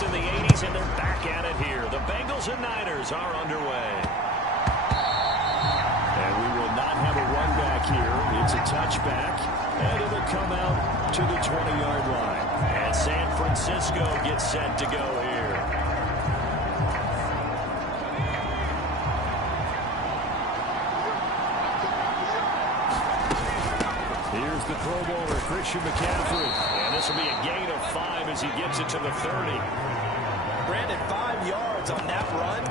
this in the 80s, and they're back at it here. The Bengals and Niners are underway. And we will not have a run back here. It's a touchback, and it'll come out to the 20-yard line. And San Francisco gets set to go here. Here's the Pro Bowler, Christian McCaffrey. And this will be a gain of 5 as he gets it to the 30. Brandon, 5 yards on that run.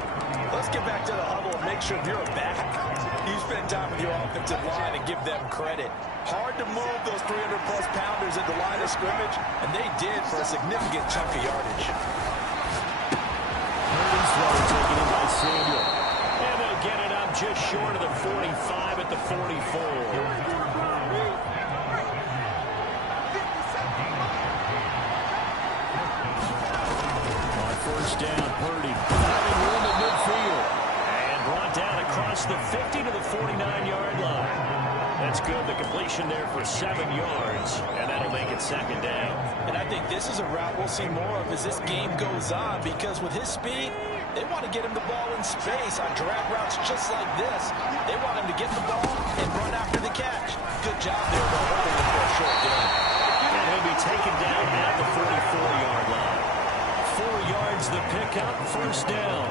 Let's get back to the huddle and make sure you're a back. You spend time with your offensive line and give them credit. Hard to move those 300-plus pounders at the line of scrimmage, and they did for a significant chunk of yardage. Purdy's throw taken in by Samuel. And they'll get it up just short of the 45 at the 44. First down, Purdy finding room at midfield and brought down across the 50 to the 49-yard line. That's good. The completion there for 7 yards, and that'll make it second down. And I think this is a route we'll see more of as this game goes on, because with his speed, they want to get him the ball in space on drag routes just like this. They want him to get the ball and run after the catch. Good job there, though, holding him for a short gain. And he'll be taken down at the 44-yard line. 4 yards the pickup, first down.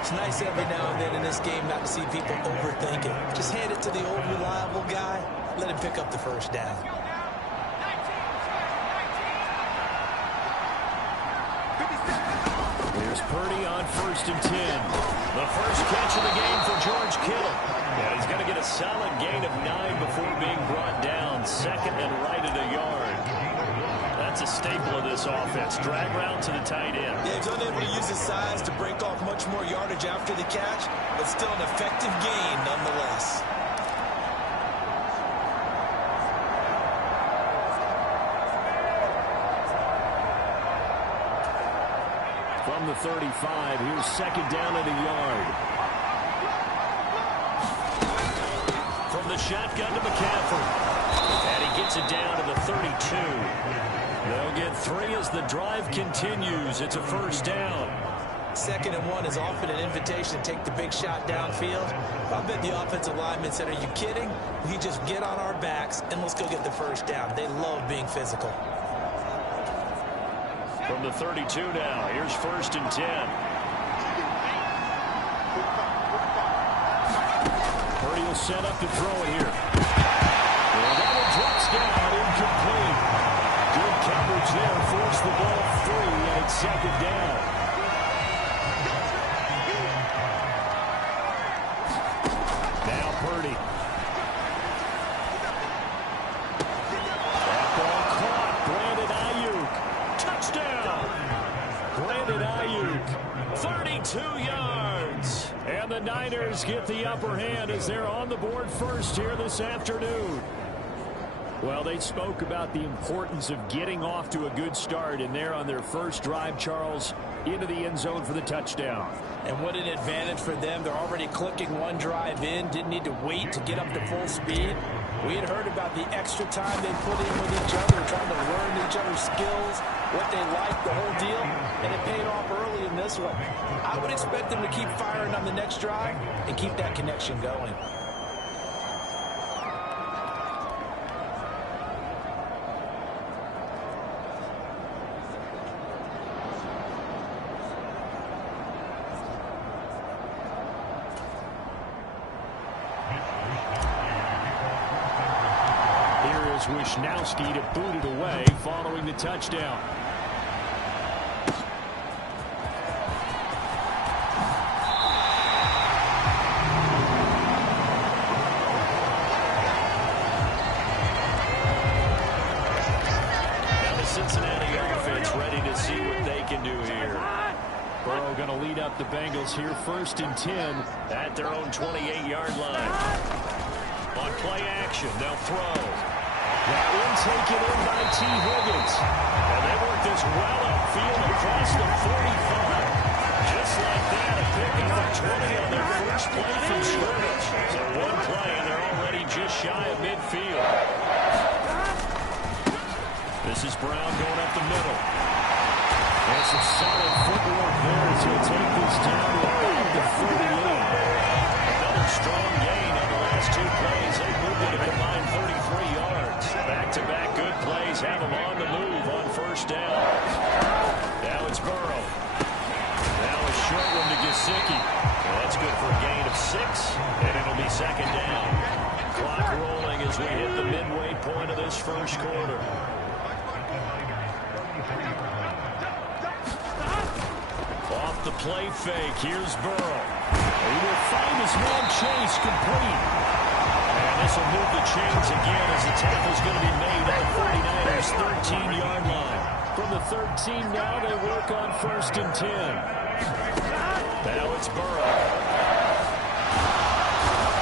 It's nice every now and then in this game not to see people overthink it. Just hand it to the old reliable guy, let him pick up the first down. Here's Purdy on 1st and 10. The first catch of the game for George Kittle. And he's going to get a solid gain of 9 before being brought down. Second and right at a yard. That's a staple of this offense. Drag route to the tight end. Yeah, he's unable to use his size to break off much more yardage after the catch, but still an effective gain nonetheless. From the 35, here's second down at a yard. From the shotgun to McCaffrey. And he gets it down to the 32. They'll get 3 as the drive continues. It's a first down. 2nd and 1 is often an invitation to take the big shot downfield. I bet the offensive lineman said, are you kidding? We just get on our backs and let's go get the first down. They love being physical. From the 32 now, here's 1st and 10. Purdy will set up to throw it here. And that one drops down, incomplete. Good coverage there, forced the ball free, and it's second down. Now Purdy. That ball caught. Brandon Ayuk. Touchdown. Brandon Ayuk. 32 yards. And the Niners get the upper hand as they're on the board first here this afternoon. Well, they spoke about the importance of getting off to a good start, and they're on their first drive, Charles, into the end zone for the touchdown. And what an advantage for them. They're already clicking one drive in, didn't need to wait to get up to full speed. We had heard about the extra time they put in with each other, trying to learn each other's skills, what they like, the whole deal, and it paid off early in this one. I would expect them to keep firing on the next drive and keep that connection going. Wishnowski to boot it away following the touchdown. Now the Cincinnati offense ready to see what they can do here. Burrow going to lead up the Bengals here, 1st and 10 at their own 28-yard line. On play action, they'll throw. That one taken in by T. Higgins. And they work this well upfield across the 45. Just like that, a pickup of 20 on their first play from scrimmage. So one play, and they're already just shy of midfield. This is Brown going up the middle. And some solid Gesicki. That's good for a gain of 6, and it'll be second down. Clock rolling as we hit the midway point of this first quarter. Off the play fake, here's Burrow. He will find his man Chase complete. And this will move the chains again as the tackle's going to be made at the 49ers' 13-yard line. From the 13 now, they work on 1st and 10. Now it's Burrow.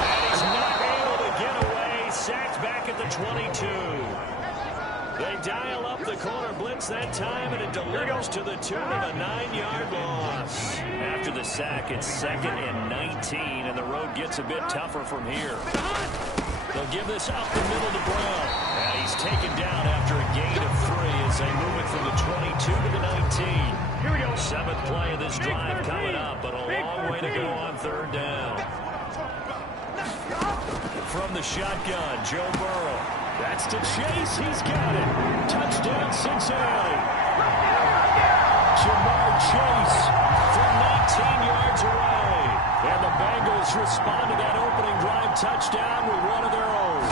And he's not able to get away. Sacked back at the 22. They dial up the corner blitz that time, and it delivers to the tune of a 9-yard loss. After the sack, it's 2nd and 19, and the road gets a bit tougher from here. They'll give this up the middle to Brown. And he's taken down after a gain of 3 as they move it from the 22 to the 19. 7th play of this drive coming up, but a long way to go on 3rd down. From the shotgun, Joe Burrow. That's to Chase. He's got it. Touchdown, Cincinnati. Jamar Chase from 19 yards away. And the Bengals respond to that opening drive touchdown with one of their own.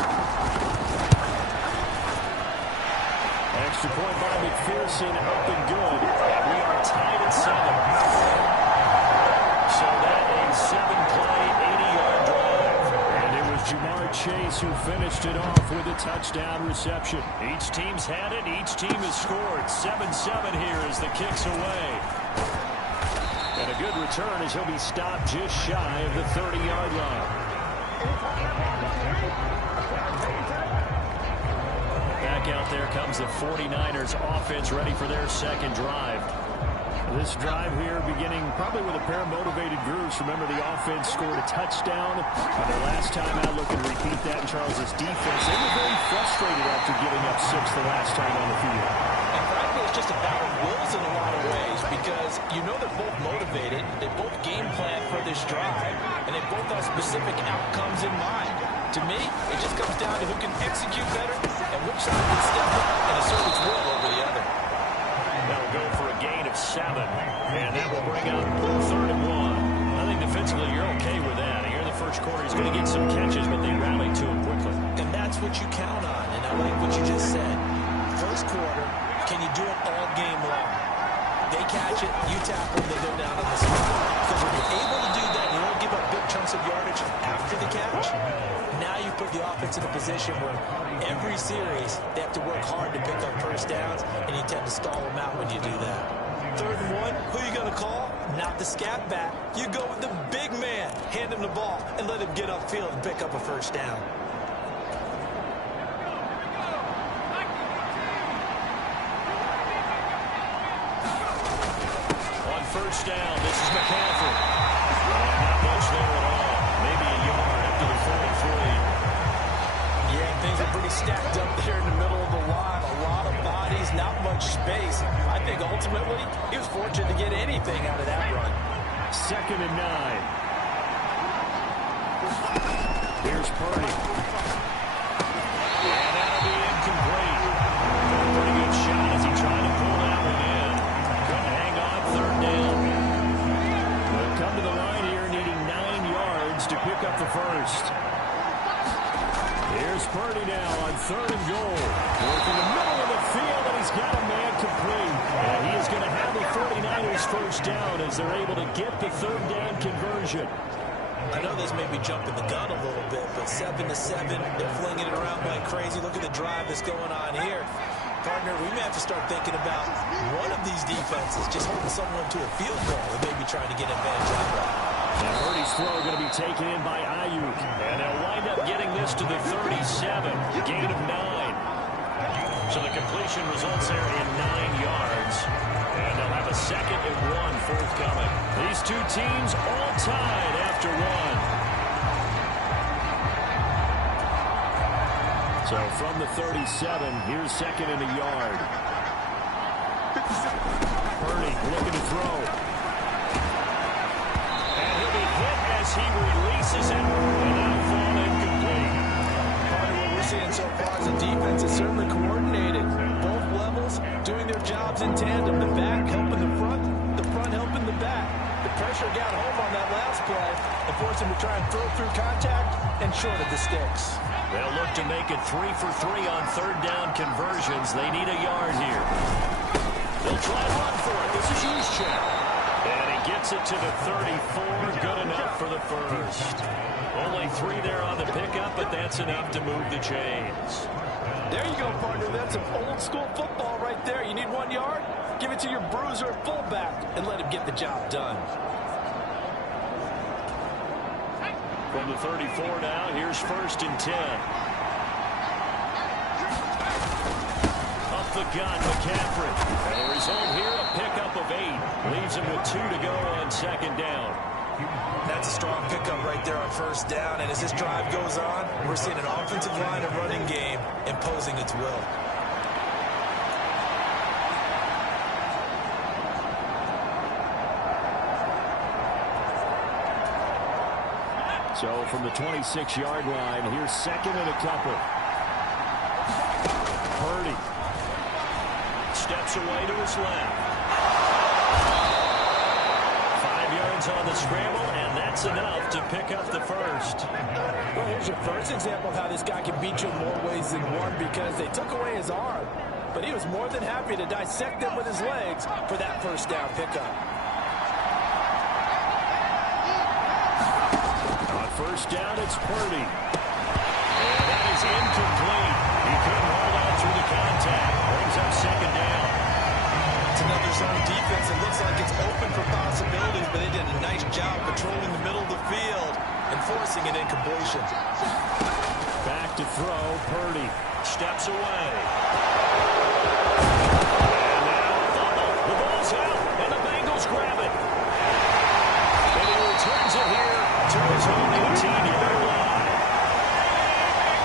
Extra point by McPherson, up and good. And we are tied at 7. So that a 7-play, 80-yard drive. And it was Jamar Chase who finished it off with a touchdown reception. Each team's had it. Each team has scored. 7-7 here as the kick's away. And a good return as he'll be stopped just shy of the 30-yard line. Back out there comes the 49ers offense ready for their second drive. This drive here beginning probably with a pair of motivated groups. Remember, the offense scored a touchdown. The last time out, look and repeat that in Charles's defense. They were very frustrated after giving up 6 the last time on the field. And frankly, it's just a battle of wills in a lot of ways because you know they're both motivated. They both game plan for this drive, and they both have specific outcomes in mind. To me, it just comes down to who can execute better and which side can step up and assert its will over the other. That'll go for a gain of 7, and that will bring up 3rd and 1. I think defensively you're okay with that. Here in the first quarter, he's going to get some catches, but they rally to him quickly. And that's what you count on, and I like what you just said. First quarter, can you do it all game long? They catch it, you tackle them, they go down on the spot. Because when you're able to do that, you don't give up big chunks of yardage after the catch. Now you put the offense in a position where every series they have to work hard to pick up first downs, and you tend to stall them out when you do that. 3rd and 1, who are you going to call? Not the scat back. You go with the big man. Hand him the ball and let him get upfield and pick up a first down. On 1st down, this is McCaffrey. Not much there at all. Maybe a yard after the 43. Yeah, things are pretty stacked up there in the middle of the line. A lot of bodies, not much space. I think ultimately he was fortunate to get anything out of that run. 2nd and 9. Here's Purdy. And that'll be incomplete. Pretty good shot as he tried to pull that one in. Couldn't hang on 3rd down. They'll come to the line here needing 9 yards to pick up the first. Here's Purdy now on 3rd and goal. Working the middle of the field, and he's got a man complete. And he is going to have the 49ers first down as they're able to get the 3rd down conversion. I know this may be jumping the gun a little bit, but 7-7, they're flinging it around like crazy. Look at the drive that's going on here. Partner, we may have to start thinking about one of these defenses just holding someone to a field goal and maybe trying to get advantage of that. Now Purdy's throw going to be taken in by Ayuk. And they'll wind up getting this to the 37. Gain of 9. So the completion results there in 9 yards. And they'll have a 2nd and 1 forthcoming. These two teams all tied after 1. So from the 37, here's 2nd and a yard. Purdy looking to throw. And he'll be hit as he releases it. And that'll fall incomplete. Part of what we're seeing so far is the defense is certainly coordinated. Both levels doing their jobs in tandem. The back helping the front helping the back. The pressure got home on that last play and forced him to try and throw through contact and short of the sticks. They'll look to make it 3 for 3 on third down conversions. They need a yard here. They'll try and run for it. This is Juszczyk. And he gets it to the 34. Good enough for the first. Only 3 there on the pickup, but that's enough to move the chains. There you go, partner. That's some old-school football right there. You need 1 yard? Give it to your bruiser and fullback and let him get the job done. From the 34 now, here's 1st and 10. Up the gun, McCaffrey. And the result here, a pickup of 8. Leaves him with 2 to go on 2nd down. That's a strong pickup right there on 1st down. And as this drive goes on, we're seeing an offensive line and running game imposing its will. So from the 26-yard line, here's 2nd and a couple. Purdy steps away to his left. 5 yards on the scramble, and that's enough to pick up the first. Well, here's your first example of how this guy can beat you in more ways than one, because they took away his arm, but he was more than happy to dissect them with his legs for that 1st down pickup. 1st down, it's Purdy. And that is incomplete. He couldn't hold on through the contact. Brings up 2nd down. It's another zone defense. It looks like it's open for possibilities, but they did a nice job patrolling the middle of the field and forcing an incompletion. Back to throw, Purdy steps away. And now, the ball's out, and the Bengals grab it. And he returns it here to his own 18-yard line.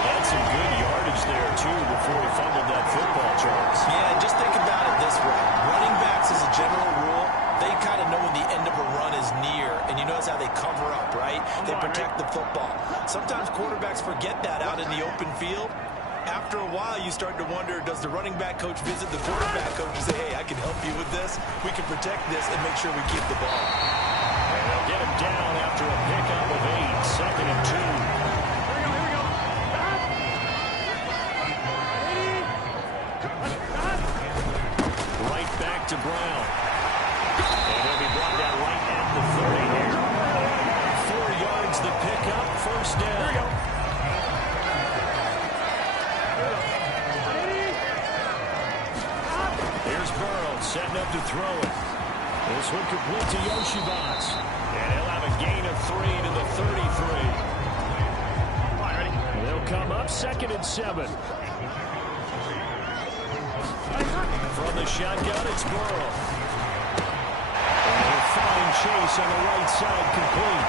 That's some good yardage there, too, before he fumbled that football, Charles. Yeah, just think about it this way. Running backs, as a general rule, they kind of know when the end of a run is near, and you notice how they cover up, right? They protect the football. Sometimes quarterbacks forget that out in the open field. After a while, you start to wonder, does the running back coach visit the quarterback coach and say, hey, I can help you with this. We can protect this and make sure we keep the ball. And they'll get him down after a pickup of 8, 2nd and 2. Here we go. Right back to Brown. And he'll be brought down right at the 30 here. 4 yards the pickup, 1st down. Here's Burrow setting up to throw it. This one complete to Yoshibas. And he'll have a gain of 3 to the 33. They'll come up 2nd and 7. From the shotgun, it's Burrow. And a fine chase on the right side, complete.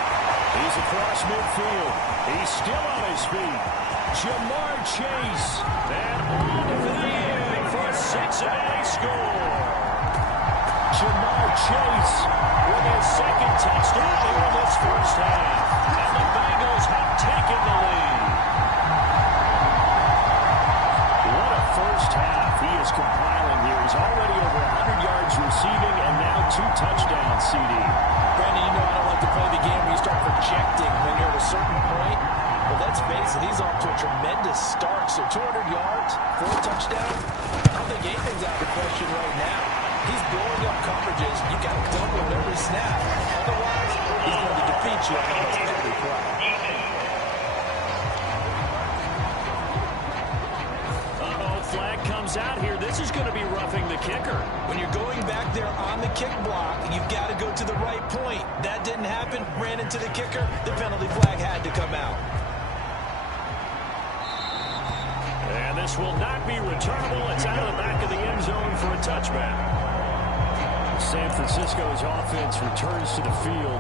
He's across midfield. He's still on his feet. Jamar Chase. And all the way in for a Cincinnati score. Jamar Chase with his 2nd touchdown here in this 1st half. And the Bengals have taken the lead. What a 1st half he is compiling here. He's already over 100 yards receiving and now 2 touchdowns, CD. Brandon, you know I don't like to play the game where you start projecting when you're at a certain point. But let's face it, he's off to a tremendous start. So 200 yards, 4 touchdowns. I don't think anything's out of the question right now. He's blowing up coverages. You got to double him every snap. Otherwise, he's going to defeat you on almost every play. Flag comes out here. This is going to be roughing the kicker. When you're going back there on the kick block, you've got to go to the right point. That didn't happen. Ran into the kicker. The penalty flag had to come out. And this will not be returnable. It's out of the back of the end zone for a touchback. San Francisco's offense returns to the field.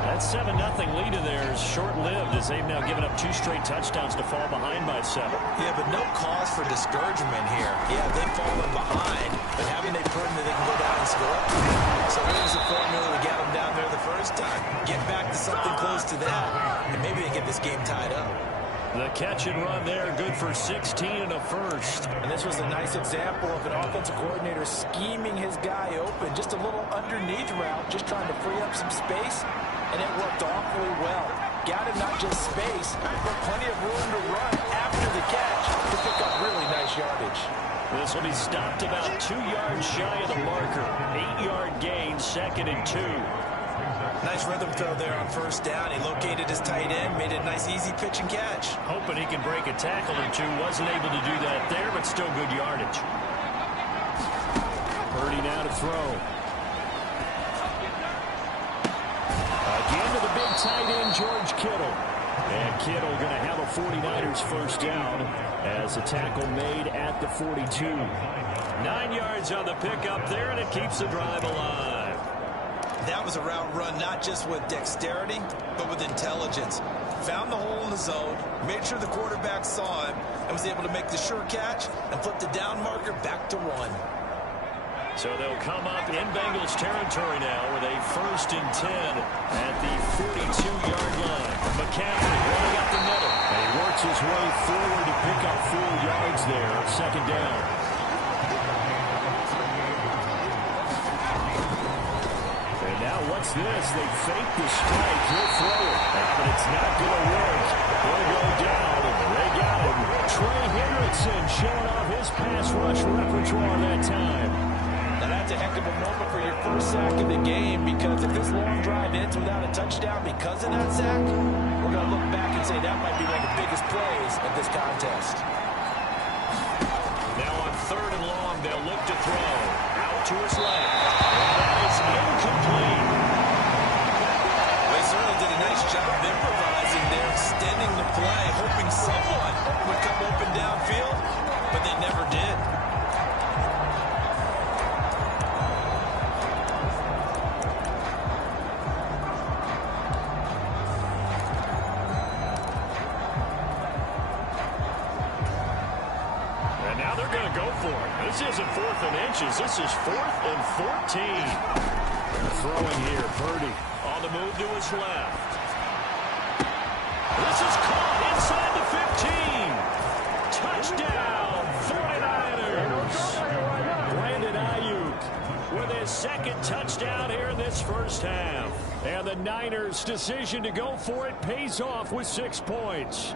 That 7-0 lead of theirs short-lived as they've now given up 2 straight touchdowns to fall behind by 7. Yeah, but no cause for discouragement here. Yeah, they've fallen behind, but haven't they proven that they can go down and score? So there's the formula that got them down there the first time. Get back to something close to that, and maybe they get this game tied up. The catch and run there, good for 16 and a first. And this was a nice example of an offensive coordinator scheming his guy open. Just a little underneath route, just trying to free up some space, and it worked awfully well. Got him not just space, but plenty of room to run after the catch to pick up really nice yardage. This will be stopped about 2 yards shy of the marker. 8-yard gain, 2nd and 2. Nice rhythm throw there on first down. He located his tight end, made it a nice easy pitch and catch. Hoping he can break a tackle or two. Wasn't able to do that there, but still good yardage. Purdy now to throw. Again to the big tight end, George Kittle. And Kittle going to have a 49ers first down as a tackle made at the 42. 9 yards on the pickup there, and it keeps the drive alive. That was a route run not just with dexterity, but with intelligence. Found the hole in the zone, made sure the quarterback saw him, and was able to make the sure catch and flip the down marker back to 1. So they'll come up in Bengals territory now with a 1st and 10 at the 42-yard line. McCaffrey running up the middle. And he works his way forward to pick up 4 yards there. 2nd down. And now what's this? They fake the strike. He'll throw it. But it's not going to work. Going to go down. They got him. Trey Hendrickson showing off his pass rush repertoire that time. Now that's a heck of a moment for your first sack of the game, because if this long drive ends without a touchdown because of that sack, we're going to look back and say that might be one of the biggest plays of this contest. Now on 3rd and long, they'll look to throw. Out to his left. And that is incomplete. They certainly did a nice job improvising there, extending the play, hoping someone would come open downfield, but they never did. This isn't 4th and inches. This is 4th and 14. Throwing here, Purdy on the move to his left. This is caught inside the 15. Touchdown, 49ers. Brandon Ayuk with his 2nd touchdown here in this first half. And the Niners' decision to go for it pays off with 6 points.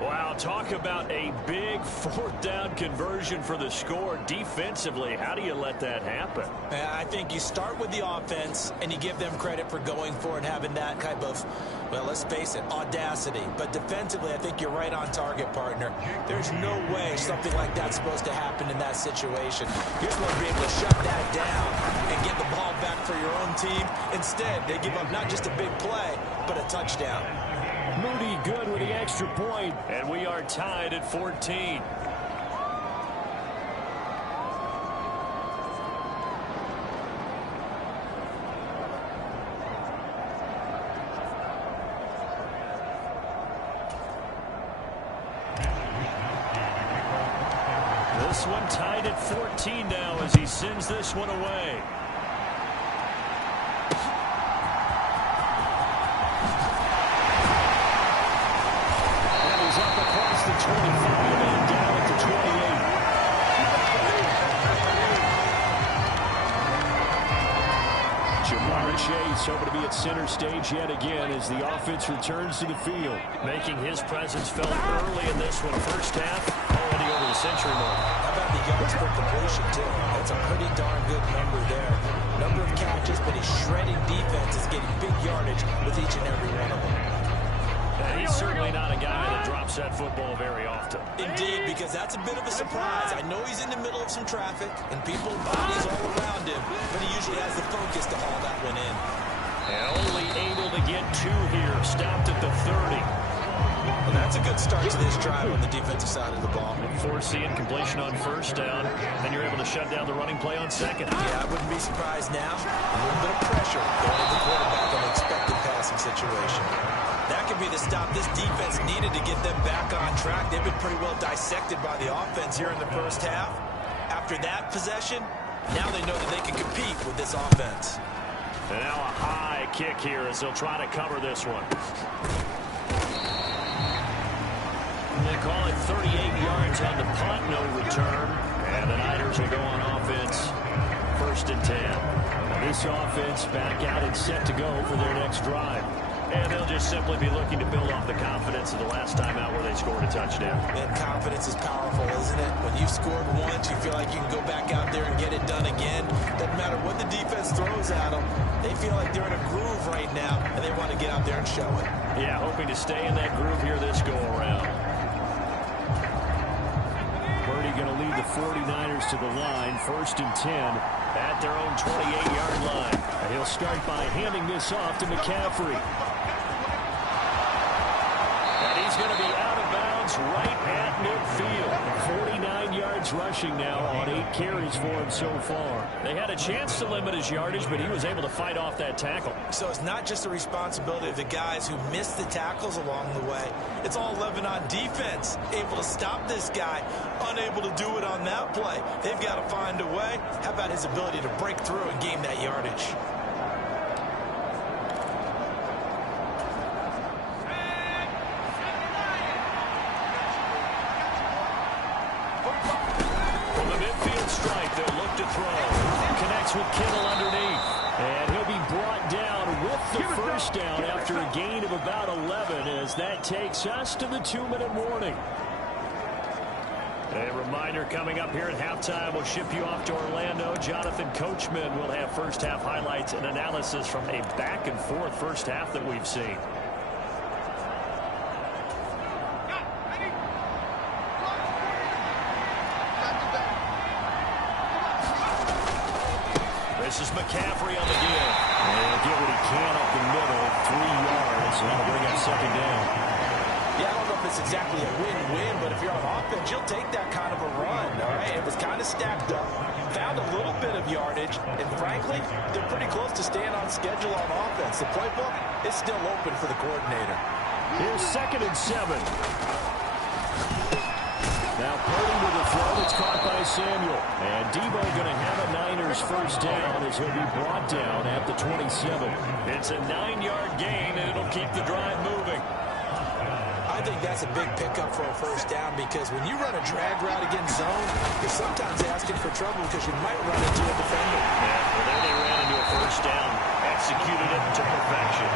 Wow, talk about a big 4th down conversion for the score. Defensively, how do you let that happen? I think you start with the offense, and you give them credit for going for it and having that type of, well, let's face it, audacity. But defensively, I think you're right on target, partner. There's no way something like that's supposed to happen in that situation. You're supposed to be able to shut that down and get the ball back for your own team. Instead, they give up not just a big play, but a touchdown. Moody good with the extra point, and we are tied at 14. This one tied at 14 now as he sends this one away. The 25 and down at the 28. Jamar Chase hoping to be at center stage yet again as the offense returns to the field. Making his presence felt early in this one. First half, already over the century mark. How about the yards per completion, too? That's a pretty darn good number there. Number of catches, but his shredding defense is getting big yardage with each and every one of them. And he's certainly not a guy that drops that football very often. Indeed, because that's a bit of a surprise. I know he's in the middle of some traffic and people, bodies all around him, but he usually has the focus to haul that one in. And only able to get 2 here. Stopped at the 30. Well, that's a good start to this drive on the defensive side of the ball. Forcing completion on first down. Then you're able to shut down the running play on second. Yeah, I wouldn't be surprised now. A little bit of pressure going to the quarterback on the expected passing situation. That could be the stop this defense needed to get them back on track. They've been pretty well dissected by the offense here in the first half. After that possession, now they know that they can compete with this offense. And now a high kick here as they'll try to cover this one. They call it 38 yards on the punt, no return. And the Niners will go on offense, 1st and 10. This offense back out and set to go for their next drive. And they'll just simply be looking to build off the confidence of the last time out where they scored a touchdown. And confidence is powerful, isn't it? When you've scored once, you feel like you can go back out there and get it done again. Doesn't matter what the defense throws at them. They feel like they're in a groove right now, and they want to get out there and show it. Yeah, hoping to stay in that groove here this go-around. Purdy going to lead the 49ers to the line, 1st and 10 at their own 28-yard line. And he'll start by handing this off to McCaffrey. And he's going to be out of bounds right at midfield. 49 yards rushing now on 8 carries for him so far. They had a chance to limit his yardage, but he was able to fight off that tackle. So it's not just the responsibility of the guys who missed the tackles along the way. It's all 11 on defense, able to stop this guy, unable to do it on that play. They've got to find a way. How about his ability to break through and gain that yardage? With Kittle underneath, and he'll be brought down with the first down after a gain of about 11 as that takes us to the 2-minute warning. A reminder coming up here at halftime, we'll ship you off to Orlando. Jonathan Coachman will have first half highlights and analysis from a back and forth first half that we've seen. This is McCaffrey on the deal. And he'll get what he can up the middle, 3 yards, and that'll bring up 2nd down. Yeah, I don't know if it's exactly a win-win, but if you're on offense, you'll take that kind of a run, all right? It was kind of stacked up, found a little bit of yardage, and frankly, they're pretty close to staying on schedule on offense. The playbook is still open for the coordinator. Here's 2nd and 7. Now Purdy with a throw that's caught by Samuel. And Debo going to have a Niners first down as he'll be brought down at the 27. It's a 9-yard gain, and it'll keep the drive moving. I think that's a big pickup for a first down because when you run a drag route against zone, you're sometimes asking for trouble because you might run into a defender. Yeah, well, there they ran into a first down, executed it to perfection.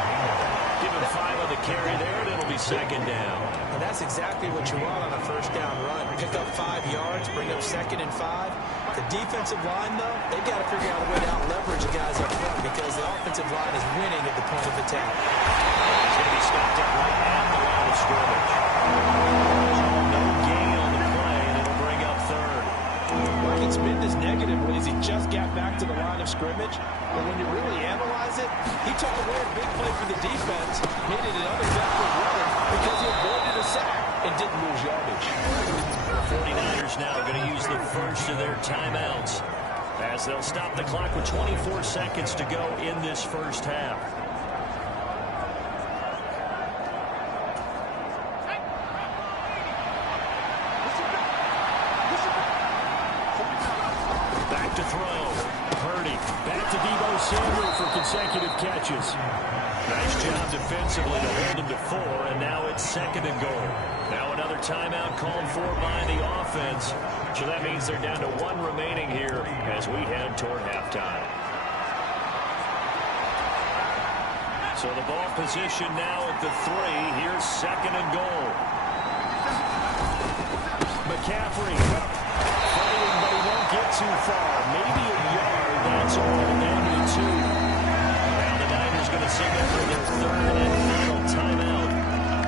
Give him 5 on the carry there, and it'll be 2nd down. And that's exactly what you want on a first down run. Pick up 5 yards, bring up 2nd and 5. The defensive line, though, they've got to figure out a way to out-leverage the guys up front because the offensive line is winning at the point of attack. He's going to be stopped up right at the line of scrimmage. No gain on the play, and it'll bring up 3rd. Well, I can spin this negatively as he just got back to the line of scrimmage. But when you really analyze it, he took away a big play for the defense, made it an uneventful run because he avoided a sack and didn't lose yardage. The 49ers now going to use the first of their timeouts as they'll stop the clock with 24 seconds to go in this first half. Back to throw. Purdy. Back to Debo Samuel for consecutive catches. Nice job defensively to hold him to 4, and now it's 2nd and goal. Now another timeout called for by the offense. So that means they're down to 1 remaining here as we head toward halftime. So the ball position now at the 3. Here's 2nd and goal. McCaffrey fighting, but he won't get too far. Maybe a yard. That's all. Down to 2. Now the Niners going to signal for their 3rd and final timeout.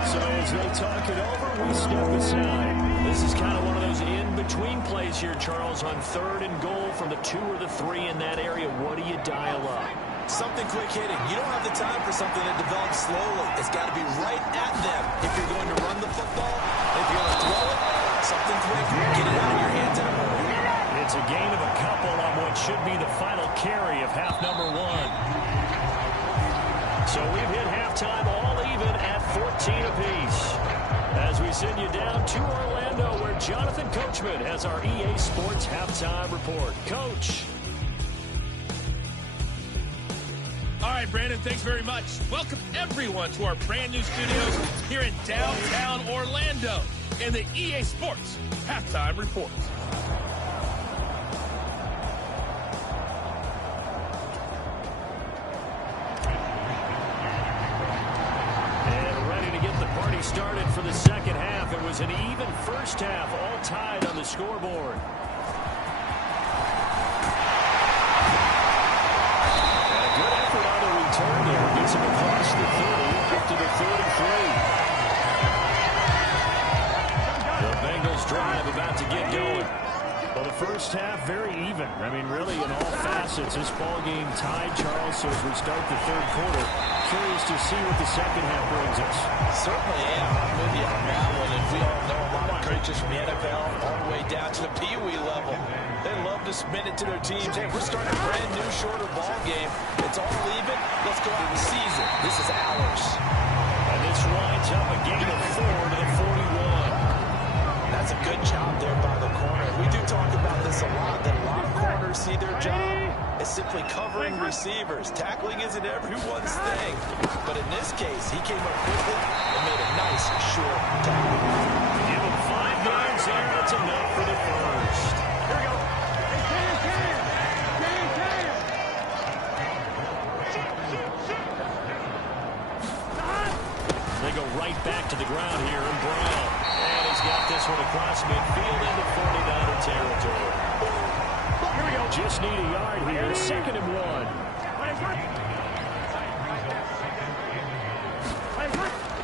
So as they talk it over, we step aside. This is kind of one of those in-between plays here, Charles, on 3rd and goal from the 2 or the 3 in that area. What do you dial up? Something quick hitting. You don't have the time for something that develops slowly. It's got to be right at them if you're going to run the football. If you're going to throw it, something quick. Get it out of your hands in a hurry. It's a gain of a couple on what should be the final carry of half number 1. So we've hit halftime all even at 14 apiece. As we send you down to Orlando where Jonathan Coachman has our EA Sports halftime report. Coach. All right, Brandon, thanks very much. Welcome, everyone, to our brand new studios here in downtown Orlando. in the EA Sports Halftime Report. Started for the second half. It was an even first half, all tied on the scoreboard. And a good effort on the return there. Gets him across the 30 up to the 33. The Bengals drive about to get going. Well, the first half, very even. I mean, really, in all facets, this ball game tied, Charles. So as we start the third quarter, curious to see what the second half brings us. Certainly am. I'm with you on that one. And we all know a lot of coaches from the NFL all the way down to the Pee-wee level. They love to submit it to their teams. Hey, we're starting a brand new, shorter ball game. It's all even. Let's go out and seize it. This is ours. And this winds up a gain of 4 to the 41. That's a good job there by the corner. We do talk about this a lot, that a lot of corners see their job as simply covering receivers. Tackling isn't everyone's thing. But in this case, he came up quickly and made a nice, short tackle. Give him 5 yards there. That's enough for the first. Here we go. They go right back to the ground here, and Brown. And he's got this one across midfield into 49er territory. Here we go. Just need a yard here. 2nd and 1.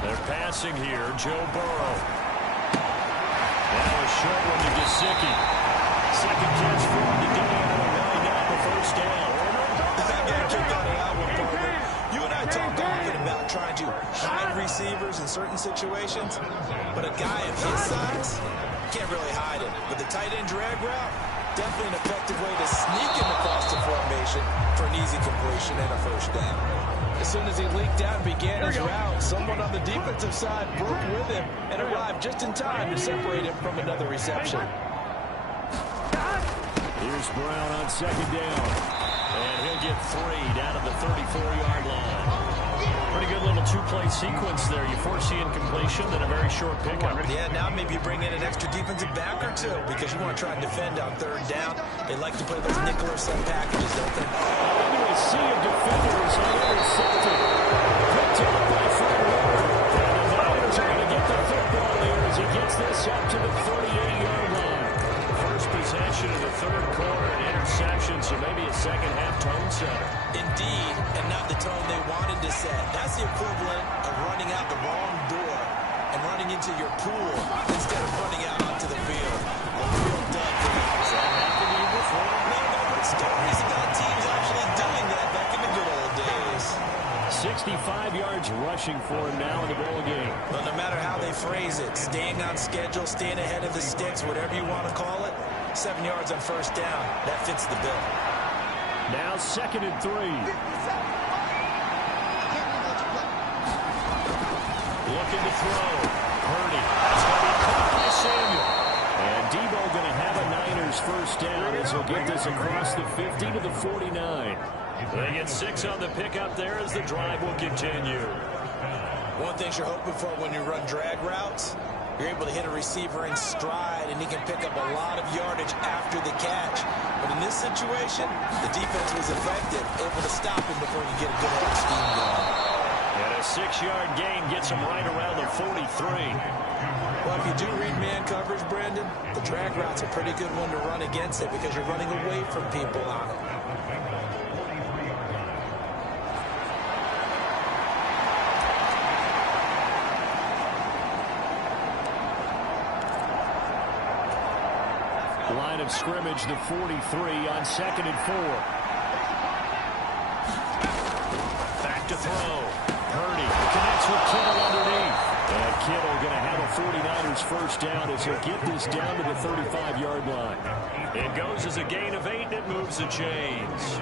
They're passing here. Joe Burrow. Now a short one to Gesicki. Second catch for him today. And a wind up a first down. Get a kick out of that one, partner. You and I talk often about trying to hide receivers in certain situations, but a guy of his size can't really hide it. But the tight end drag route, definitely an effective way to sneak him across the formation for an easy completion and a first down. As soon as he leaked out and began his route, someone on the defensive side broke with him and arrived just in time to separate him from another reception. Here's Brown on 2nd down. And he'll get 3 down at the 34-yard line. Pretty good little two-play sequence there. You foresee incompletion, then a very short pickup. Yeah, now maybe you bring in an extra defensive back or two because you want to try and defend on 3rd down. They like to play those nickel or set packages, don't they? Into a sea of defenders and intercepted. Picked up by Fred Warner. And the Niners are going to get the football here as he gets this up to the 38-yard line. First possession of the third quarter, an interception, so maybe a second-half tone setter. Indeed, and not the tone they wanted to set. That's the equivalent of running out the wrong door and running into your pool instead of running out onto the field. A real dud for them. Has that happened to you before? No, but stories about teams actually doing that back in the good old days. 65 yards rushing for him now in the ball game. Well, no matter how they phrase it, staying on schedule, staying ahead of the sticks, whatever you want to call it, 7 yards on first down. That fits the bill. Now 2nd and 3. Looking to throw. Purdy. That's going to be caught by Samuel. And Debo going to have a Niners first down as he'll get this across the 50 to the 49. They get 6 on the pickup there as the drive will continue. One thing you're hoping for when you run drag routes, you're able to hit a receiver in stride, and he can pick up a lot of yardage after the catch. But in this situation, the defense was effective, able to stop him before you get a good head scheme going. And a 6-yard gain gets him right around the 43. Well, if you do read man coverage, Brandon, the drag route's a pretty good one to run against it because you're running away from people on it. Line of scrimmage, the 43 on 2nd and 4. Back to throw. Purdy connects with Kittle underneath. And Kittle going to have a 49ers first down as he'll get this down to the 35-yard line. It goes as a gain of 8, and it moves the chains.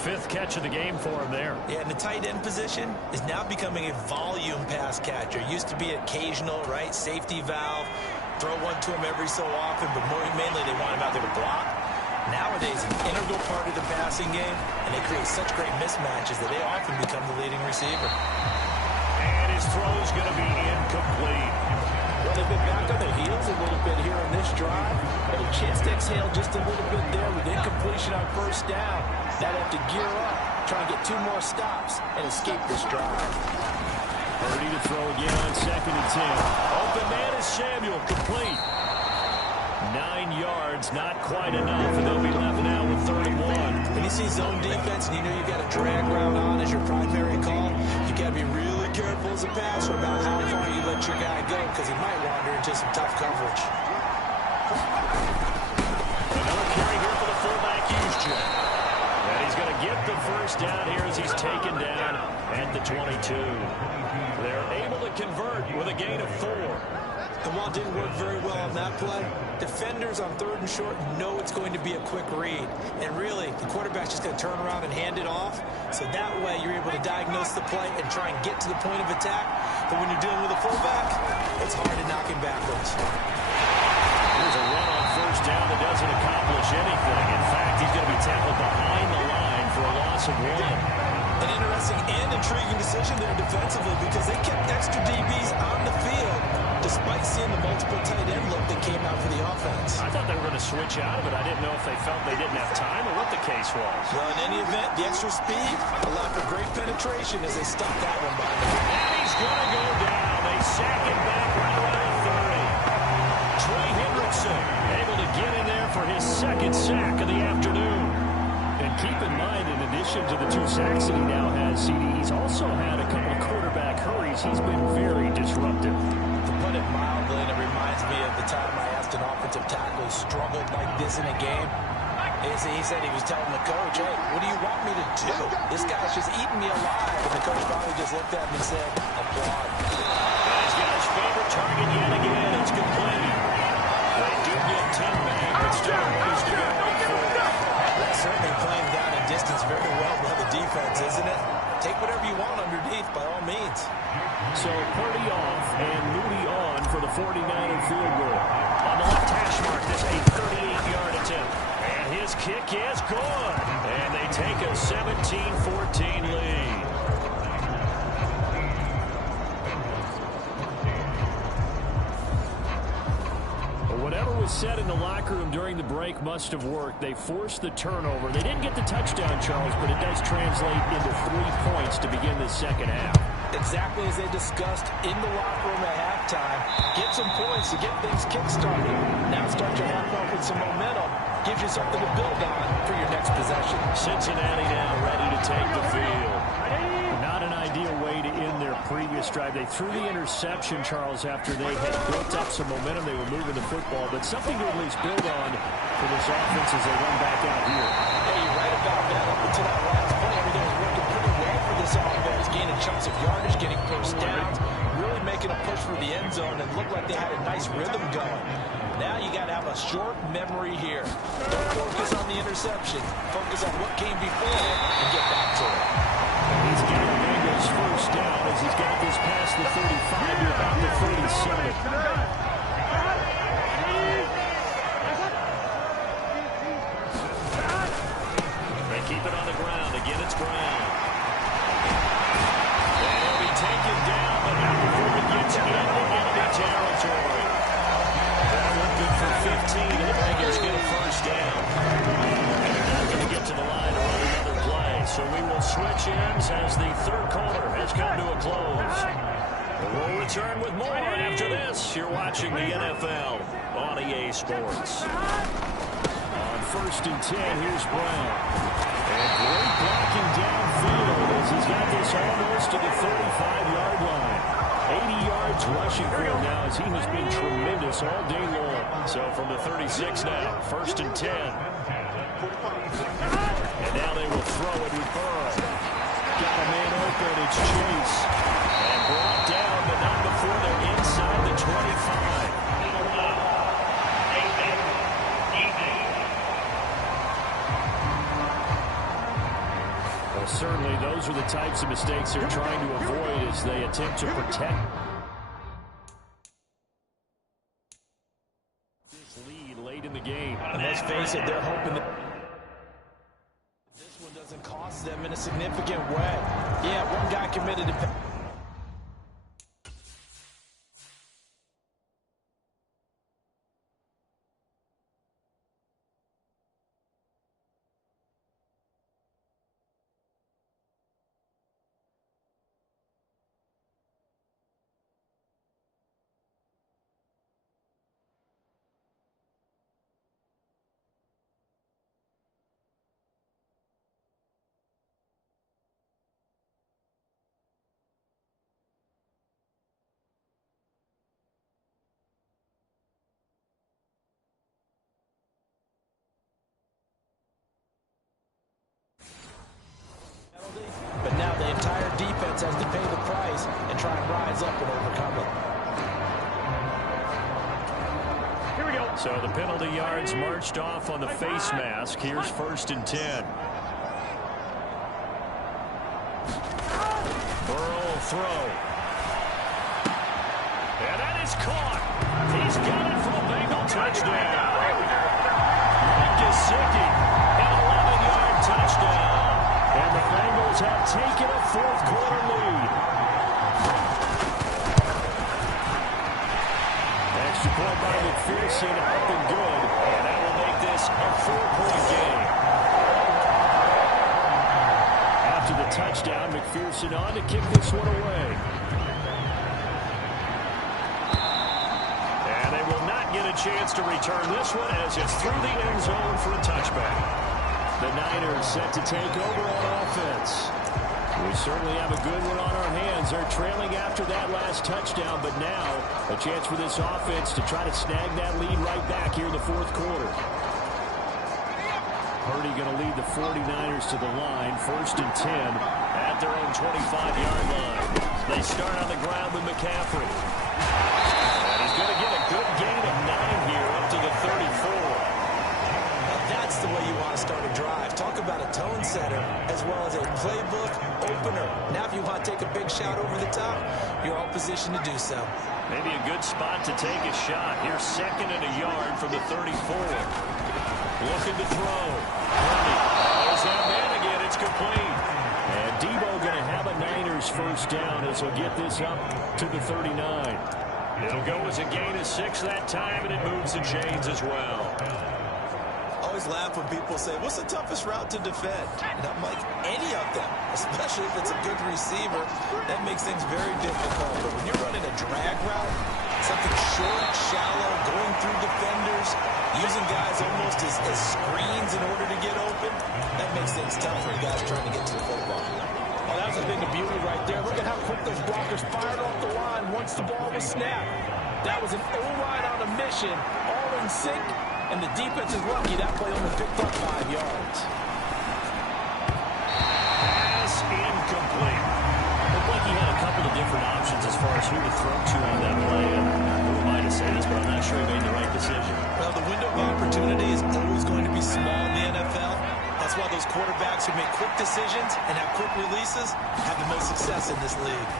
5th catch of the game for him there. Yeah, and the tight end position is now becoming a volume pass catcher. Used to be occasional, right? Safety valve. Throw one to him every so often, but mainly they want him out there to block. Nowadays, an integral part of the passing game, and they create such great mismatches that they often become the leading receiver. And his throw is going to be incomplete. Well, they've been back on their heels a little bit here on this drive. But a chance to exhale just a little bit there with incompletion on first down. Now they have to gear up, try and get 2 more stops, and escape this drive. Purdy to throw again on 2nd and 10. Open man is Samuel, complete. 9 yards, not quite enough, and they'll be left now with 31. When you see zone defense and you know you've got a drag route on as your primary call, you got to be really careful as a passer about how far you let your guy go because he might wander into some tough coverage. Another carry here for the fullback, Juszczyk. And he's going to get the first down here as he's taken down at the 22. They're able to convert with a gain of 4. And while it didn't work very well on that play, defenders on 3rd and short know it's going to be a quick read. And really, the quarterback's just going to turn around and hand it off. So that way, you're able to diagnose the play and try and get to the point of attack. But when you're dealing with a fullback, it's hard to knock him backwards. Here's a run on first down that doesn't accomplish anything. In fact, he's going to be tackled behind the line for a loss of 1. An interesting and intriguing decision there defensively because they kept extra DBs on the field despite seeing the multiple tight end look that came out for the offense. I thought they were going to switch out of it. I didn't know if they felt they didn't have time or what the case was. Well, in any event, the extra speed allowed for great penetration as they stopped that one by him. And he's going to go down. They sack him back right around the 30. Trey Hendrickson able to get in there for his 2nd sack of the afternoon. And keep in mind, in addition to the 2 sacks that he now has, CD, he's also had a couple of quarterback hurries. He's been very disruptive. To put it mildly, and it reminds me of the time I asked an offensive tackle who struggled like this in a game. He said he was telling the coach, hey, what do you want me to do? This guy's just eating me alive. And the coach probably just looked at him and said, applaud. He's got his favorite target yet again. It's complete. They do get 10 back, but still ways to go. That's certainly playing down in distance very well by the defense, isn't it? Take whatever you want underneath, by all means. So Purdy off and Moody on for the 49er field goal. On the left hash mark, this a 38-yard attempt. And his kick is good. And they take a 17-14 lead. Whatever was said in the locker room during the break must have worked. They forced the turnover. They didn't get the touchdown, Charles, but it does translate into 3 points to begin the second half. Exactly as they discussed in the locker room at halftime. Get some points to get things kick-started. Now start your half off with some momentum. Gives you something to build on for your next possession. Cincinnati now ready to take the field. Not an ideal way to end their previous drive. They threw the interception, Charles, after they had built up some momentum. They were moving the football, but something to at least build on for this offense as they run back out here. Hey, you're right about that. Up until that last play, everything was working pretty well for this offense. Gaining chunks of yardage, getting first downs, really making a push for the end zone, and looked like they had a nice rhythm going. Now you got to have a short memory here. Don't focus on the interception. Focus on what came before it and get back to it. He's got the Bengals first down as he's got this past the 35 to about the 37. They keep it on the ground. Again, it's Brown. And he'll be taken down, but not before he gets into enemy territory. That one good for 15, and the Bengals get a first down. And they're not going to get to the line to run another play. So we will switch ends as the 3rd quarter has come to a close. We'll return with more after this. You're watching the NFL on EA Sports. On 1st and 10, here's Brown. And great blocking downfield as he's got this almost to the 35-yard line. 80 yards rushing for him now as he has been tremendous all day long. So from the 36 now, 1st and 10. And now they will throw it with Burrow. Got a man open, it's Chase. And brought down, but not before they're inside the 25. Well, certainly those are the types of mistakes they're trying to avoid as they attempt to protect this lead late in the game. And let's face it, they're hoping that this one doesn't cost them in a significant way. Yeah, one guy committed to But now the entire defense has to pay the price and try and rise up and overcome it. Here we go. So the penalty yards marched off on the face mask. Here's 1st and 10. Burrow will throw. And that is caught. He's got it for a Bengal touchdown. Mike Gesicki, an 11-yard touchdown. And the Bengals have taken a 4th quarter lead. Extra point by McPherson, up and good. And that will make this a 4-point game. After the touchdown, McPherson on to kick this one away. And they will not get a chance to return this one as it's through the end zone for a touchback. The Niners set to take over on offense. We certainly have a good one on our hands. They're trailing after that last touchdown, but now a chance for this offense to try to snag that lead right back here in the 4th quarter. Purdy going to lead the 49ers to the line. 1st and 10 at their own 25-yard line. They start on the ground with McCaffrey. And he's going to get a good gain of 9 here up to the 34. That's the way you want to start a drive. Talk about a tone setter as well as a playbook opener. Now if you want to take a big shot over the top, you're all positioned to do so. Maybe a good spot to take a shot. Here's 2nd and a yard from the 34. Looking to throw. There's that man again. It's complete. And Debo going to have a Niners 1st down as he'll get this up to the 39. It'll go as a gain of 6 that time, and it moves the chains as well. Always laugh when people say, what's the toughest route to defend? And I'm like, any of them, especially if it's a good receiver. That makes things very difficult. But when you're running a drag route, something short, shallow, going through defenders, using guys almost as screens in order to get open, that makes things tough for you guys trying to get to the football. Well, that was a thing of beauty right there. Look at how quick those blockers fired off the line once the ball was snapped. That was an O-line on a mission, all in sync. And the defense is lucky that play only picked up 5 yards. Pass incomplete. Looked like he had a couple of different options as far as who to throw to on that play. And who am I to say this, but I'm not sure he made the right decision. Well, the window of opportunity is always going to be small in the NFL. That's why those quarterbacks who make quick decisions and have quick releases have the most success in this league.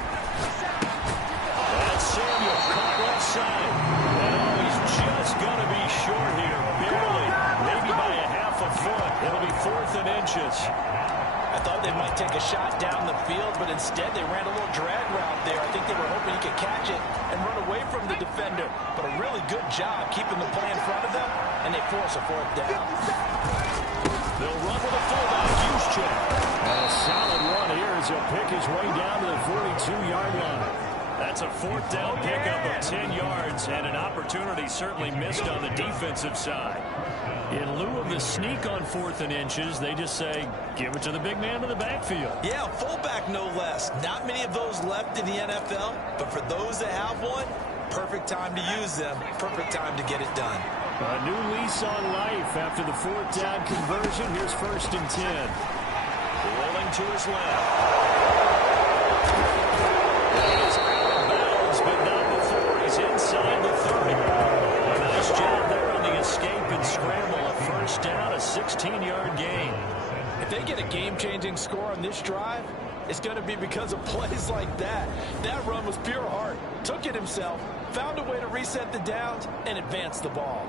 That's Samuel caught left side. And he's just going to be short here. Barely. Maybe by a half a foot. It'll be 4th and inches. I thought they might take a shot down the field, but instead they ran a little drag route there. I think they were hoping he could catch it and run away from the defender. But a really good job keeping the play in front of them, and they force a 4th down. They'll run with a fullback, Juszczyk. And a solid run here as he'll pick his way down to the 42-yard line. That's a 4th down pickup of 10 yards, and an opportunity certainly missed on the defensive side. In lieu of the sneak on 4th and inches, they just say, give it to the big man in the backfield. Yeah, fullback no less. Not many of those left in the NFL, but for those that have one, perfect time to use them, perfect time to get it done. A new lease on life after the 4th down conversion. Here's 1st and 10. Rolling to his left. He's out of bounds, but not before he's inside the 30. A nice job there on the escape and scramble. A 1st down, a 16-yard gain. If they get a game-changing score on this drive, it's going to be because of plays like that. That run was pure heart. Took it himself, found a way to reset the downs, and advance the ball.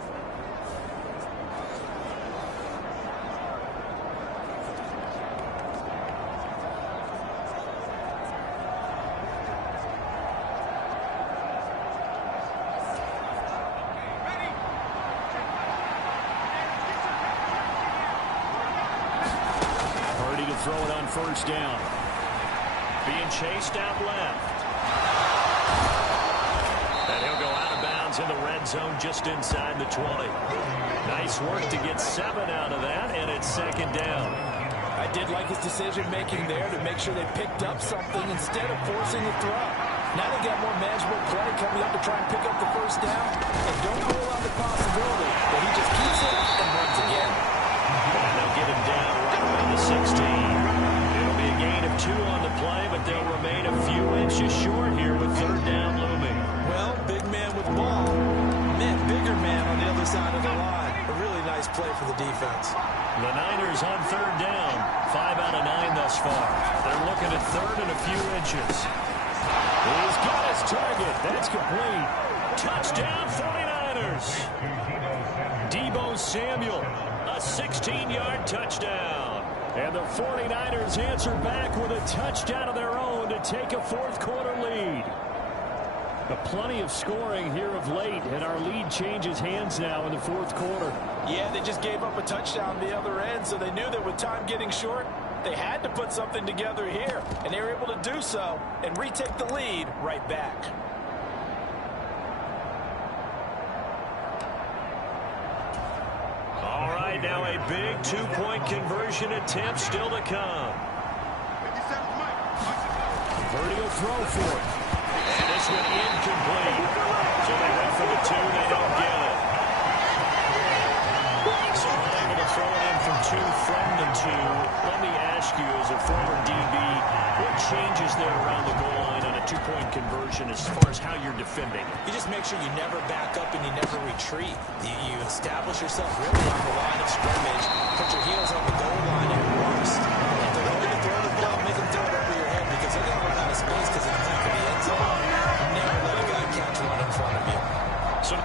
Throw it on 1st down. Being chased out left. And he'll go out of bounds in the red zone just inside the 20. Nice work to get 7 out of that, and it's 2nd down. I did like his decision-making there to make sure they picked up something instead of forcing the throw. Now they got more manageable play coming up to try and pick up the 1st down. And don't rule out the possibility that he just keeps it and runs again. And they'll get him down right around the 16. It'll be a gain defense. The Niners on third down. 5 out of 9 thus far. They're looking at third and a few inches. He's got his target. That's complete. Touchdown 49ers. Deebo Samuel, a 16-yard touchdown. And the 49ers answer back with a touchdown of their own to take a fourth-quarter lead. Plenty of scoring here of late, and our lead changes hands now in the fourth quarter. Yeah, they just gave up a touchdown the other end, so they knew that with time getting short, they had to put something together here, and they were able to do so and retake the lead right back. All right, now a big two-point conversion attempt still to come. Purdy will throw for it. And this one incomplete. So they went for the 2, they don't get it. So unable to throw it in from 2 from the 2. Let me ask you, as a former DB, what changes there around the goal line on a two-point conversion as far as how you're defending? You just make sure you never back up and you never retreat. You establish yourself really on the line of scrimmage, put your heels on the goal line at worst. If they're going to throw the ball, make them throw it over your head because they're going to run out of space because of the back of the end zone. Never let a guy catch one in front of you. So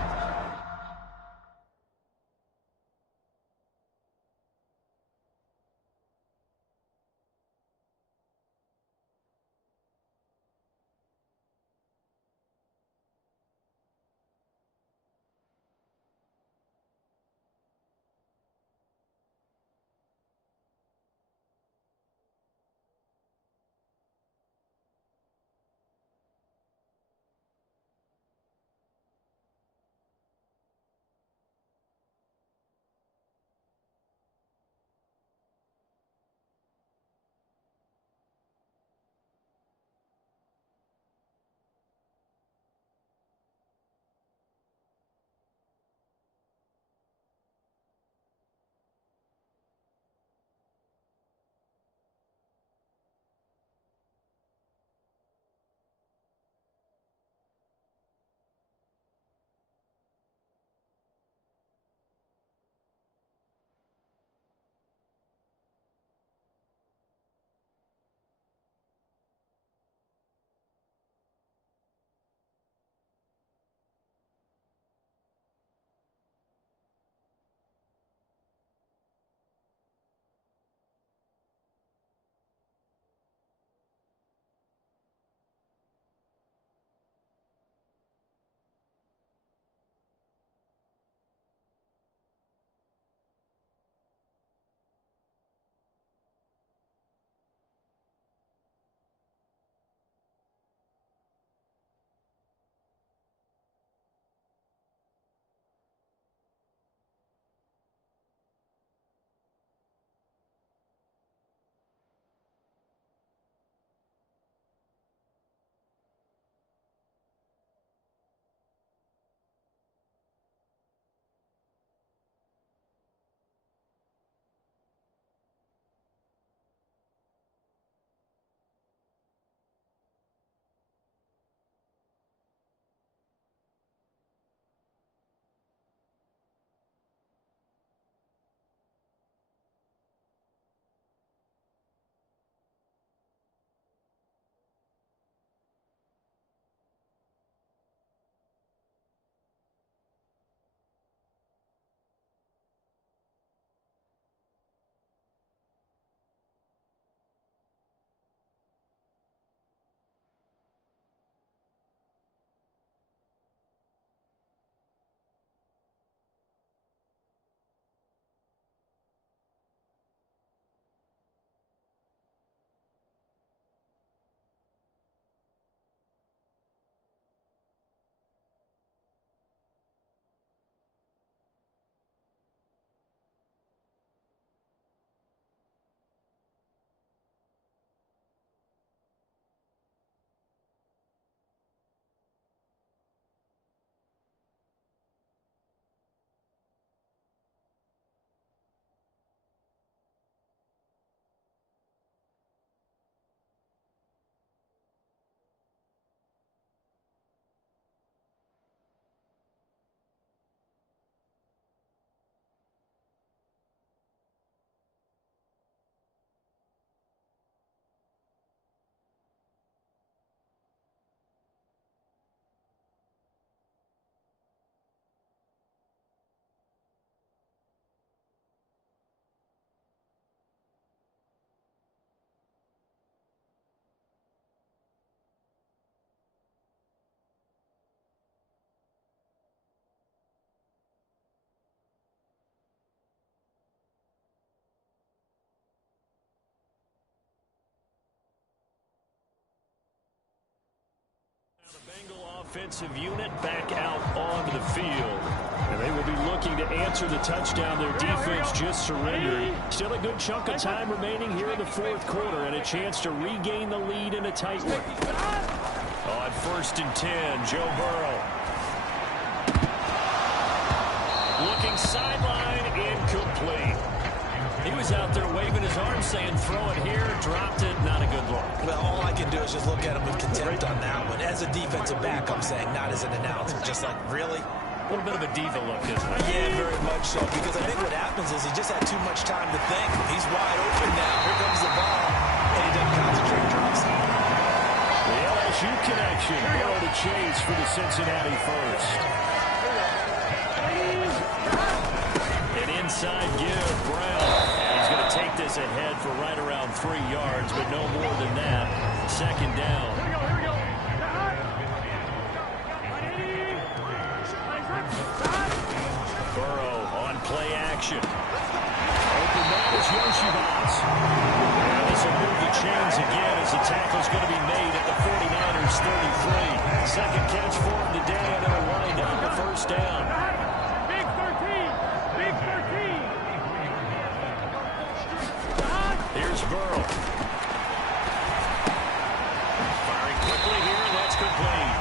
offensive unit back out onto the field. And they will be looking to answer the touchdown their defense just surrendered. Still a good chunk of time remaining here in the fourth quarter and a chance to regain the lead in a tight one. On 1st and 10, Joe Burrow. Looking sideline, incomplete. He was out there waving his arms saying, throw it here, dropped it, not a good look. Well, all I can do is just look at him with contempt on that one. As a defensive back, I'm saying, not as an announcer. Just like, really? A little bit of a diva look, isn't it? Yeah, very much so. Because I think what happens is he just had too much time to think. He's wide open now. Here comes the ball. And he doesn't concentrate, drops it. The LSU connection. Burrow to chase for the Cincinnati first. An inside give, Brown. And he's going to take this ahead for right around 3 yards, but no more than that. 2nd down. Burrow on play action. Open man is Yoshibas. And this will move the chains again as the tackle's going to be made at the 49ers 33. Second catch for him today, and it'll wind up a 1st down. Big 13. Big 13. Here's Burrow. Firing quickly here, and that's complete.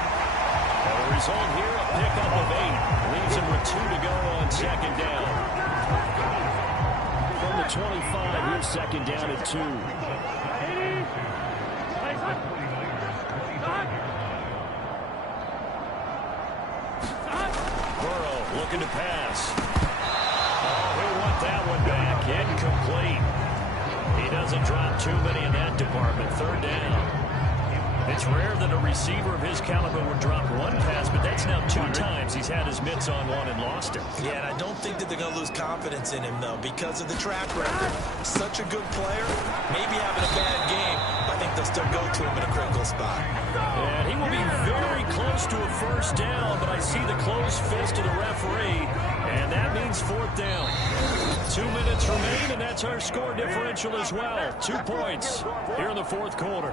And the result here, a pickup of 8. Leaves him with 2 to go on 2nd down. From the 25, here's 2nd down at 2. Burrow looking to pass. Oh, we want that one back. Incomplete. He doesn't drop too many in that department. 3rd down. It's rare that a receiver of his caliber would drop one pass, but that's now 2 times he's had his mitts on one and lost it. Yeah, and I don't think that they're going to lose confidence in him, though, because of the track record. Such a good player, maybe having a bad game. I think they'll still go to him in a critical spot. And he will be very close to a 1st down, but I see the closed fist of the referee, and that means 4th down. 2 minutes remain, and that's our score differential as well. 2 points here in the 4th quarter.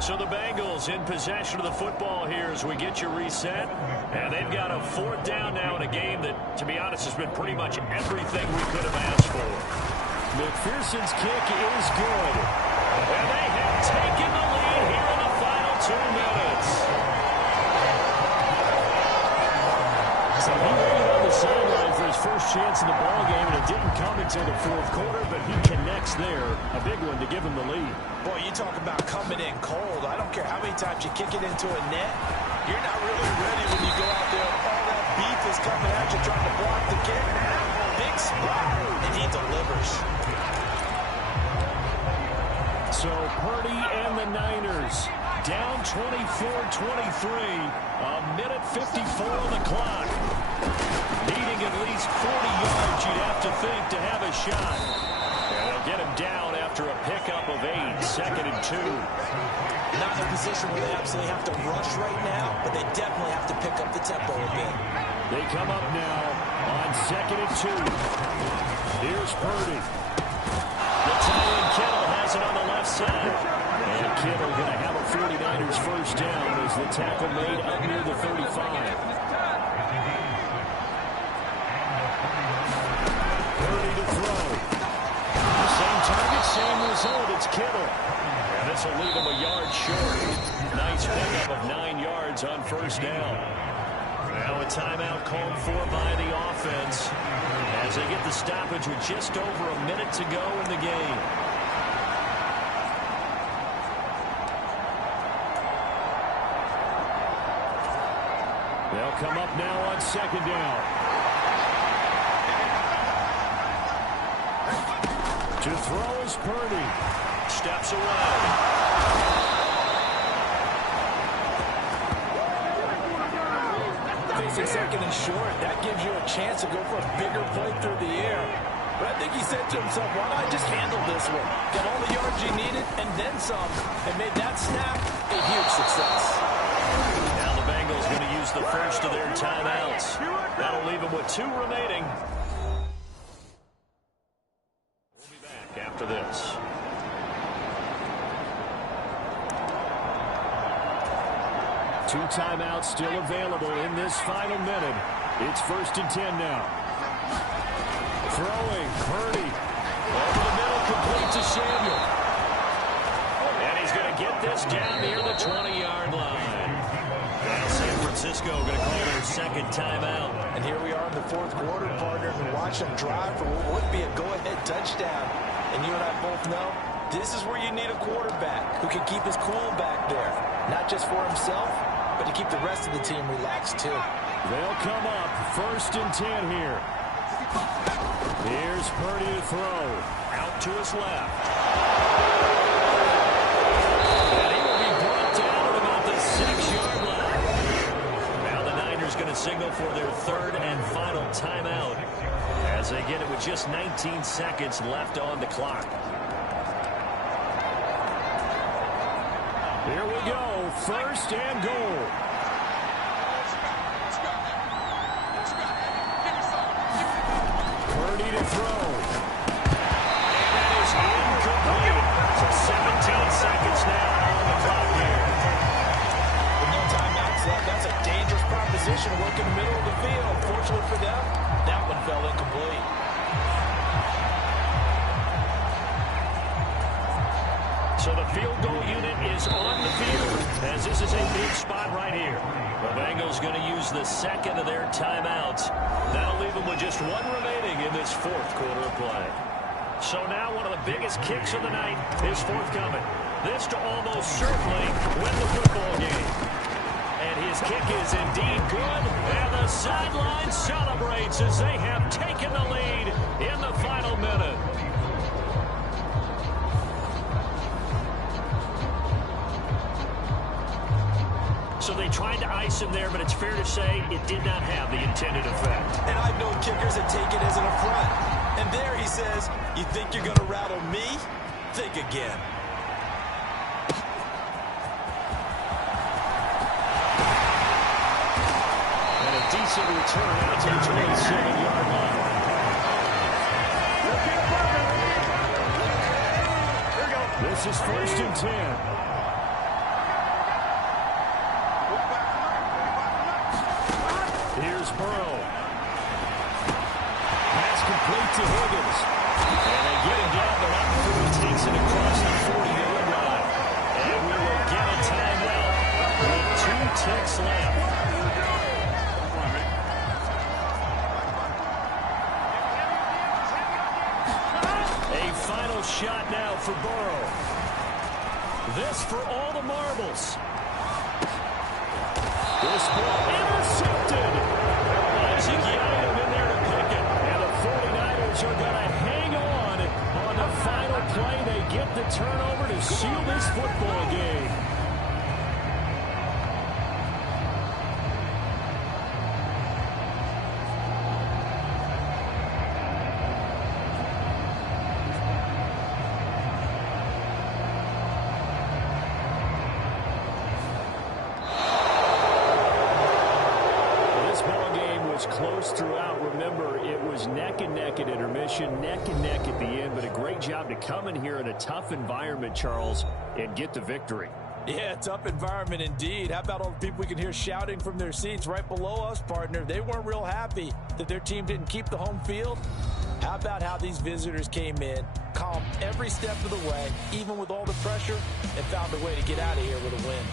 So the Bengals in possession of the football here as we get you reset. And they've got a 4th down now in a game that, to be honest, has been pretty much everything we could have asked for. McPherson's kick is good. And they have taken the lead here in the final 2 minutes. So he waited on the sideline for his first chance in the ballgame, and it didn't come until the 4th quarter, but he connects there. A big one to give him the lead. Boy, you talk about coming in cold. I don't care how many times you kick it into a net. You're not really ready when you go out there. All that beef is coming at you trying to block the kick. Big spot, and he delivers. So Purdy and the Niners down 24-23. A minute 54 on the clock. Needing at least 40 yards, you'd have to think, to have a shot. And they'll get him down after a pickup of 8. 2nd and 2. Not in a position where they absolutely have to rush right now, but they definitely have to pick up the tempo a bit. They come up now on 2nd and 2. Here's Purdy. The tight end Kittle has it on the left side. And Kittle going to have a 49ers 1st down as the tackle made up near the 35. Purdy to throw. Same target, same result. It's Kittle. And this will leave him a yard short. Nice pickup of 9 yards on 1st down. Now a timeout called for by the offense as they get the stoppage with just over a minute to go in the game. They'll come up now on 2nd down. To throw is Purdy. Steps away. Facing 2nd and short, that gives you a chance to go for a bigger play through the air. But I think he said to himself, why not just handle this one? Got all the yards you needed and then some, and made that snap a huge success. Now the Bengals going to use the first of their timeouts. That'll leave them with 2 remaining. We'll be back after this. 2 timeouts still available in this final minute. It's 1st and 10 now. Throwing, Purdy. Over the middle, complete to Samuel. And he's going to get this down near the 20-yard line. Now San Francisco going to call their second timeout. And here we are in the 4th quarter, partner, and watch them drive for what would be a go-ahead touchdown. And you and I both know this is where you need a quarterback who can keep his cool back there. Not just for himself, but to keep the rest of the team relaxed, too. They'll come up 1st and 10 here. Here's Purdy to throw. Out to his left. And he will be brought down at about the 6-yard line. Now the Niners going to signal for their 3rd and final timeout as they get it with just 19 seconds left on the clock. Here we go. 1st and goal. Purdy to throw. And that is incomplete. So 17 seconds now on the clock here. With no timeouts left, that's a dangerous proposition working the middle of the field. Fortunately for them, that one fell incomplete. So the field goal unit is on the field as this is a big spot right here. The Bengals going to use the 2nd of their timeouts. That'll leave them with just 1 remaining in this 4th quarter of play. So now one of the biggest kicks of the night is forthcoming. This to almost certainly win the football game. And his kick is indeed good. And the sideline celebrates as they have taken the lead in the final minute. So they tried to ice him there, but it's fair to say it did not have the intended effect. And I've known kickers that take it as an affront. And there he says, you think you're going to rattle me? Think again. And a decent return out to the 27-yard line. This is 1st and 10. Here's Burrow. Pass complete to Higgins. And they get him down, but not before he takes it across the 40-yard line. And we will get a timeout with 2 ticks left. A final shot now for Burrow. This for all the marbles. This ball intercepted. Isaac Yiadom in there to pick it. And the 49ers are going to hang on the final play. They get the turnover to seal this football game. Close throughout. Remember, it was neck and neck at intermission, neck and neck at the end, but a great job to come in here in a tough environment, Charles, and get the victory. Yeah, tough environment indeed. How about all the people we can hear shouting from their seats right below us, partner? They weren't real happy that their team didn't keep the home field. How about how these visitors came in, calm every step of the way, even with all the pressure, and found a way to get out of here with a win.